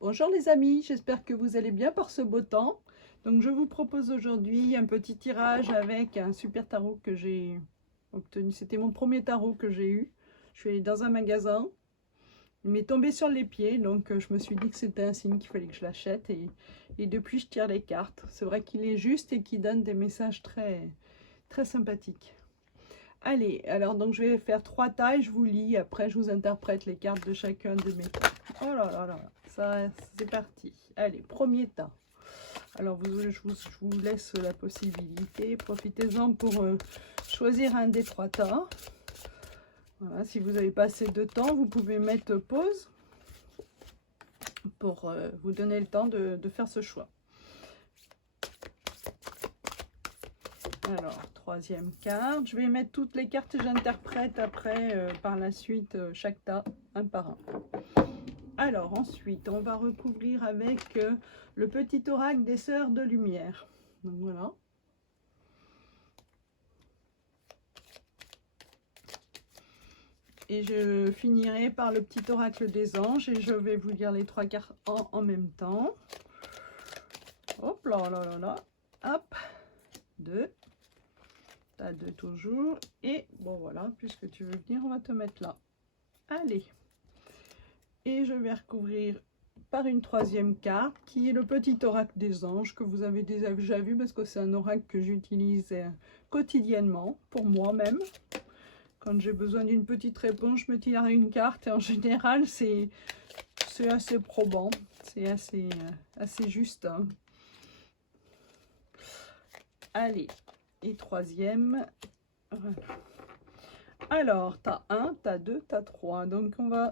Bonjour les amis, j'espère que vous allez bien par ce beau temps. Donc je vous propose aujourd'hui un petit tirage avec un super tarot que j'ai obtenu. C'était mon premier tarot que j'ai eu. Je suis allée dans un magasin, il m'est tombé sur les pieds, donc je me suis dit que c'était un signe qu'il fallait que je l'achète. Et depuis je tire les cartes. C'est vrai qu'il est juste et qu'il donne des messages très sympathiques. Allez, alors donc je vais faire 3 tailles, je vous lis, après je vous interprète les cartes de chacun de mes tas. Oh là là là, ça c'est parti. Allez, premier tas. Alors je vous laisse la possibilité, profitez-en pour choisir un des 3 tas. Voilà, si vous n'avez pas assez de temps, vous pouvez mettre pause pour vous donner le temps de faire ce choix. Alors, troisième carte. Je vais mettre toutes les cartes que j'interprète après, par la suite, chaque tas, un par un. Alors, ensuite, on va recouvrir avec le petit oracle des sœurs de lumière. Donc, voilà. Et je finirai par le petit oracle des anges et je vais vous lire les 3 cartes en même temps. Hop là là là là. Hop. 2. T'as 2 toujours. Et bon voilà, puisque tu veux venir, on va te mettre là. Allez. Et je vais recouvrir par une troisième carte qui est le petit oracle des anges que vous avez déjà vu parce que c'est un oracle que j'utilise quotidiennement pour moi-même. Quand j'ai besoin d'une petite réponse, je me tire une carte et en général c'est assez probant, c'est assez juste. Hein. Allez, et troisième. Alors, tas 1, tas 2, tas 3. Donc, on va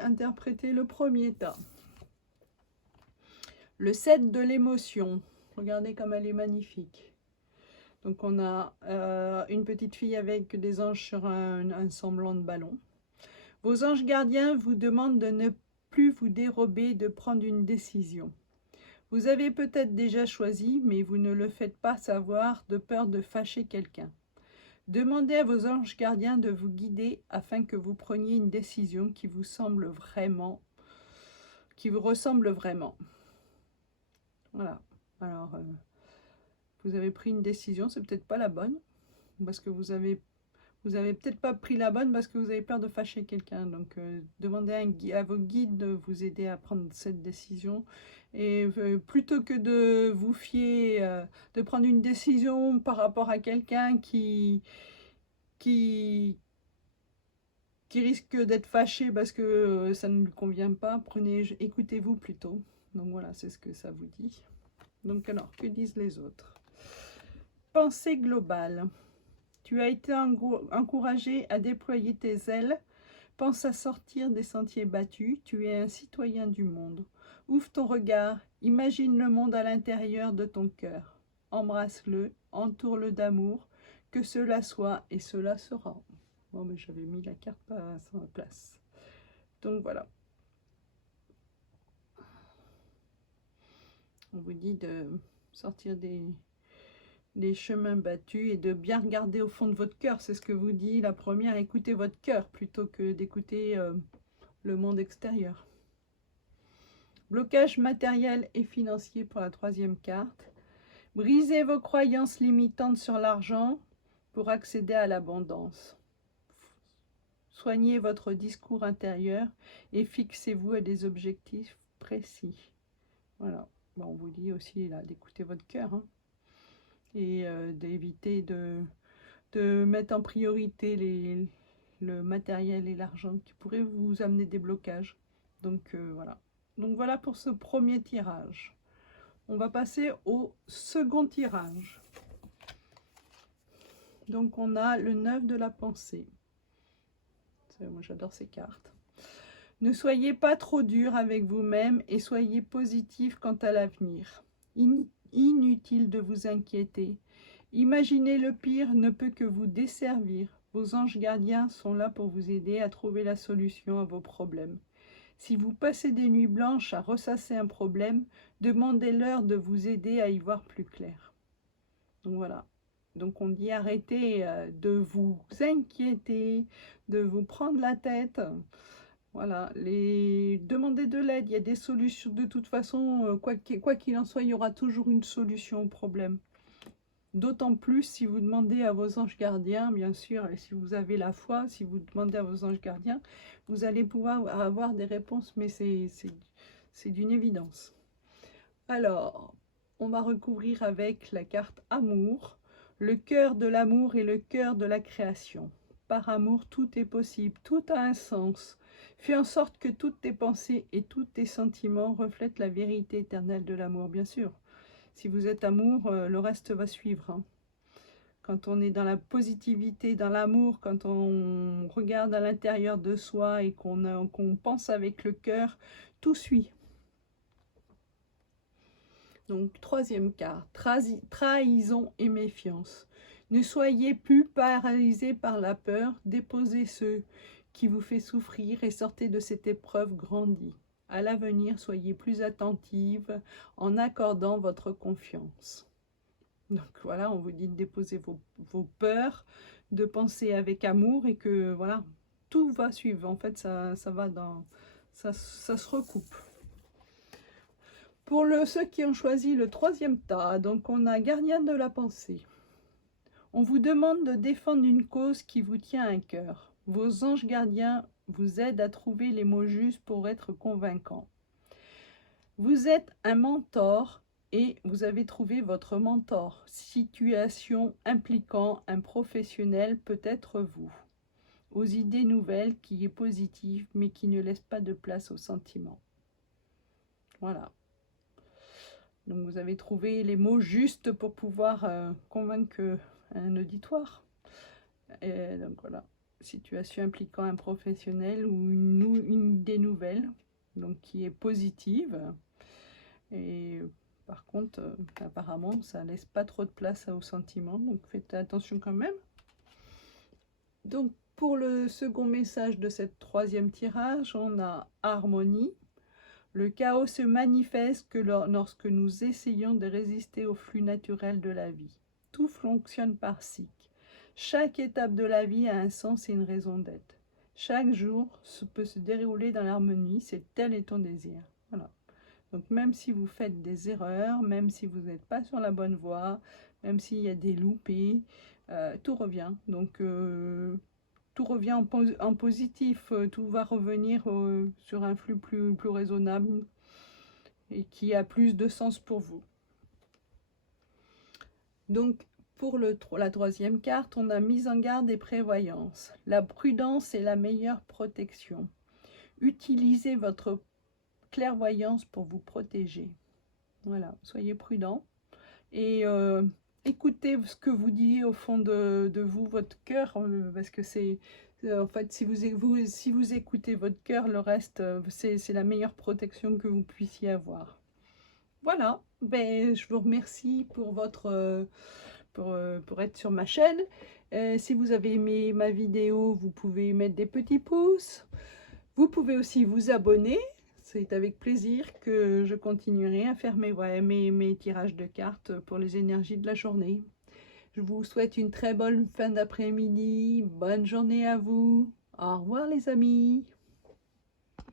interpréter le premier tas. Le 7 de l'émotion. Regardez comme elle est magnifique. Donc, on a une petite fille avec des anges sur un semblant de ballon. Vos anges gardiens vous demandent de ne plus vous dérober, de prendre une décision. Vous avez peut-être déjà choisi, mais vous ne le faites pas savoir de peur de fâcher quelqu'un. Demandez à vos anges gardiens de vous guider afin que vous preniez une décision qui vous ressemble vraiment. Voilà. Alors, vous avez pris une décision, c'est peut-être pas la bonne, parce que vous avez peut-être pas pris la bonne parce que vous avez peur de fâcher quelqu'un. Donc, demandez à vos guides de vous aider à prendre cette décision. Et plutôt que de vous fier, de prendre une décision par rapport à quelqu'un qui risque d'être fâché parce que ça ne lui convient pas, écoutez-vous plutôt. Donc voilà, c'est ce que ça vous dit. Donc alors, que disent les autres? Pensée globale. Tu as été encouragé à déployer tes ailes. Pense à sortir des sentiers battus. Tu es un citoyen du monde. Ouvre ton regard. Imagine le monde à l'intérieur de ton cœur. Embrasse-le. Entoure-le d'amour. Que cela soit et cela sera. Bon, mais j'avais mis la carte à sa place. Donc voilà. On vous dit de sortir des chemins battus et de bien regarder au fond de votre cœur. C'est ce que vous dit la première. Écoutez votre cœur plutôt que d'écouter le monde extérieur. Blocage matériel et financier pour la troisième carte. Brisez vos croyances limitantes sur l'argent pour accéder à l'abondance. Soignez votre discours intérieur et fixez-vous à des objectifs précis. Voilà. Bon, on vous dit aussi là d'écouter votre cœur hein, et d'éviter de mettre en priorité le matériel et l'argent qui pourraient vous amener des blocages. Donc voilà. Donc voilà pour ce premier tirage. On va passer au second tirage. Donc on a le 9 de la pensée. Moi j'adore ces cartes. Ne soyez pas trop dur avec vous-même et soyez positif quant à l'avenir. Inutile de vous inquiéter. Imaginer le pire ne peut que vous desservir. Vos anges gardiens sont là pour vous aider à trouver la solution à vos problèmes. Si vous passez des nuits blanches à ressasser un problème, demandez-leur de vous aider à y voir plus clair. Donc voilà. Donc on dit arrêtez de vous inquiéter, de vous prendre la tête. Voilà, demander de l'aide, il y a des solutions. De toute façon, quoi qu'il en soit, il y aura toujours une solution au problème. D'autant plus si vous demandez à vos anges gardiens, bien sûr, et si vous avez la foi, si vous demandez à vos anges gardiens, vous allez pouvoir avoir des réponses, mais c'est d'une évidence. Alors, on va recouvrir avec la carte Amour, le cœur de l'amour et le cœur de la création. Par amour, tout est possible, tout a un sens. Fais en sorte que toutes tes pensées et tous tes sentiments reflètent la vérité éternelle de l'amour, bien sûr. Si vous êtes amour, le reste va suivre. Hein. Quand on est dans la positivité, dans l'amour, quand on regarde à l'intérieur de soi et qu'on pense avec le cœur, tout suit. Donc, troisième carte, trahison et méfiance. Ne soyez plus paralysés par la peur, déposez ce qui vous fait souffrir et sortez de cette épreuve grandie. À l'avenir, soyez plus attentive en accordant votre confiance. Donc voilà, on vous dit de déposer vos peurs, de penser avec amour et que voilà, tout va suivre. En fait, ça va dans... ça se recoupe. Pour ceux qui ont choisi le troisième tas, donc on a gardien de la pensée. On vous demande de défendre une cause qui vous tient à cœur. Vos anges gardiens vous aident à trouver les mots justes pour être convaincants. Vous êtes un mentor et vous avez trouvé votre mentor. Situation impliquant un professionnel, peut-être vous. Aux idées nouvelles qui est positive mais qui ne laisse pas de place aux sentiments. Voilà. Donc vous avez trouvé les mots justes pour pouvoir convaincre un auditoire. Et donc voilà, situation impliquant un professionnel ou une idée nouvelle, donc qui est positive. Et par contre, apparemment, ça laisse pas trop de place aux sentiments, donc faites attention quand même. Donc pour le second message de cette troisième tirage, on a harmonie. Le chaos se manifeste que lorsque nous essayons de résister au flux naturel de la vie. Tout fonctionne par cycle. Chaque étape de la vie a un sens et une raison d'être. Chaque jour peut se dérouler dans l'harmonie, c'est tel est ton désir. Voilà. Donc même si vous faites des erreurs, même si vous n'êtes pas sur la bonne voie, même s'il y a des loupés, tout revient. Donc tout revient en positif, tout va revenir sur un flux plus raisonnable et qui a plus de sens pour vous. Donc, pour la troisième carte, on a mise en garde et prévoyance. La prudence est la meilleure protection. Utilisez votre clairvoyance pour vous protéger. Voilà, soyez prudent et écoutez ce que vous dit au fond de vous, votre cœur, parce que c'est en fait, si vous écoutez votre cœur, le reste, c'est la meilleure protection que vous puissiez avoir. Voilà, ben, je vous remercie pour pour être sur ma chaîne. Si vous avez aimé ma vidéo, vous pouvez mettre des petits pouces. Vous pouvez aussi vous abonner. C'est avec plaisir que je continuerai à faire mes tirages de cartes pour les énergies de la journée. Je vous souhaite une très bonne fin d'après-midi. Bonne journée à vous. Au revoir les amis.